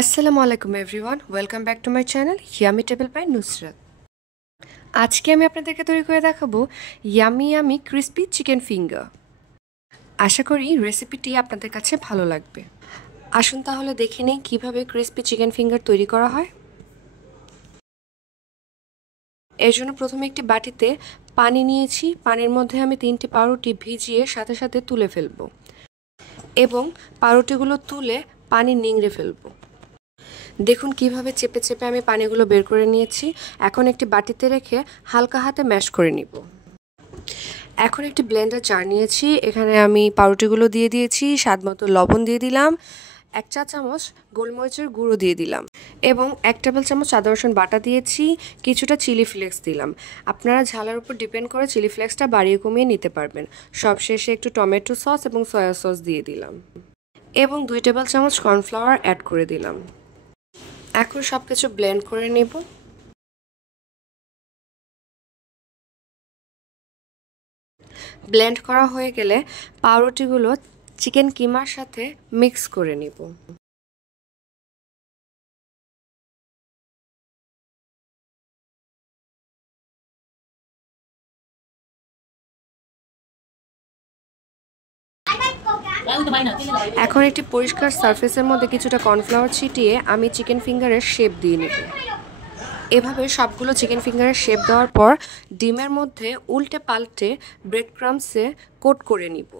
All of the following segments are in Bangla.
আসসালামু আলাইকুম everyone, welcome back to my channel yummy table by Nusrat. আজকে আমি আপনাদেরকে তৈরি করে দেখাবো yummy yummy crispy chicken finger. আশা করি রেসিপিটি আপনাদের কাছে ভালো লাগবে। আসুন তাহলে দেখে নিই কীভাবে ক্রিস্পি চিকেন ফিঙ্গার তৈরি করা হয়। এর জন্য প্রথমে একটি বাটিতে পানি নিয়েছি। পানির মধ্যে আমি 3টি পাউরুটি ভিজিয়ে সাথে সাথে তুলে ফেলবো এবং পাউরুটিগুলো তুলে পানি নিংড়ে ফেলবো। দেখুন কিভাবে চেপে চেপে আমি পানিগুলো বের করে নিয়েছি। এখন একটি বাটিতে রেখে হালকা হাতে ম্যাশ করে নিব। এখন একটি ব্লেন্ডার জার নিয়েছি। এখানে আমি পাউরুটিগুলো দিয়ে দিয়েছি, স্বাদমতো লবণ দিয়ে দিলাম, 1 চা চামচ গোলমরিচের গুঁড়ো দিয়ে দিলাম এবং 1 টেবিল চামচ আদা রসুন বাটা দিয়েছি, কিছুটা চিলি ফ্লেক্স দিলাম। আপনারা ঝালের উপর ডিপেন্ড করে চিলি ফ্লেক্সটা বাড়িয়ে কমিয়ে নিতে পারবেন। সবশেষে একটু টমেটো সস এবং সয়া সস দিয়ে দিলাম এবং 2 টেবিল চামচ কর্নফ্লাওয়ার অ্যাড করে দিলাম। এখন সব কিছু ব্লেন্ড করে নেব। ব্লেন্ড করা হয়ে গেলে পাউরুটিগুলো চিকেন কিমার সাথে মিক্স করে নিব। এখন একটি পরিষ্কার সারফেসের মধ্যে কিছুটা কর্নফ্লাওয়ার ছিটিয়ে আমি চিকেন ফিঙ্গারের শেপ দিয়ে নেব। এভাবে সবগুলো চিকেন ফিঙ্গারের শেপ দেওয়ার পর ডিমের মধ্যে উল্টে পাল্টে ব্রেড ক্রাম্বসে কোট করে নিব।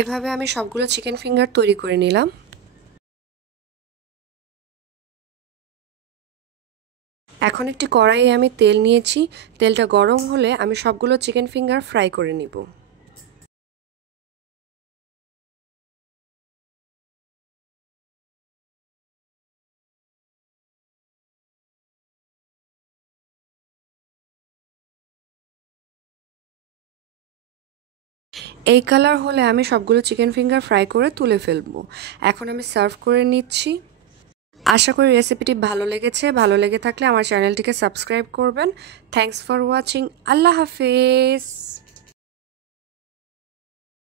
এভাবে আমি সবগুলো চিকেন ফিঙ্গার তৈরি করে নিলাম। এখন একটি কড়াইয়ে আমি তেল নিয়েছি। তেলটা গরম হলে আমি সবগুলো চিকেন ফিঙ্গার ফ্রাই করে নিব। এই কালার হলে আমি সবগুলো চিকেন ফিঙ্গার ফ্রাই করে তুলে ফেলবো। এখন আমি সার্ভ করে নিচ্ছি। আশা করি রেসিপিটি ভালো লেগেছে। ভালো লেগে থাকলে আমার চ্যানেলটিকে সাবস্ক্রাইব করবেন। Thanks for watching. আল্লাহ হাফেজ।